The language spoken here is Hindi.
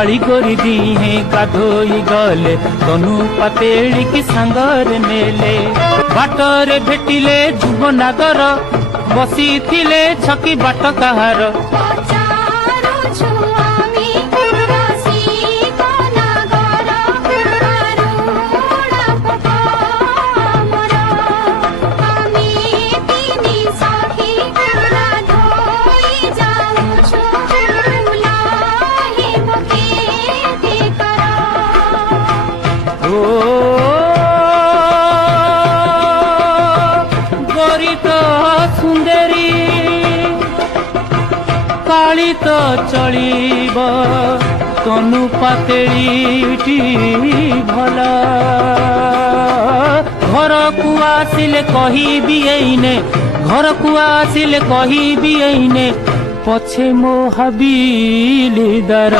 काली गोरी दिहे गाधोई गले तनु पातेली की सांगर नेले बाटरे भेटिले जुब नागर बसी थिले छकी बाट कहार गोरी तो सुंदरी काली तो चलिब तनु पातेली भला घर को आसिले कहिबी एइने घर को आसिले कहिबी एइने पछे मो हबीली दर।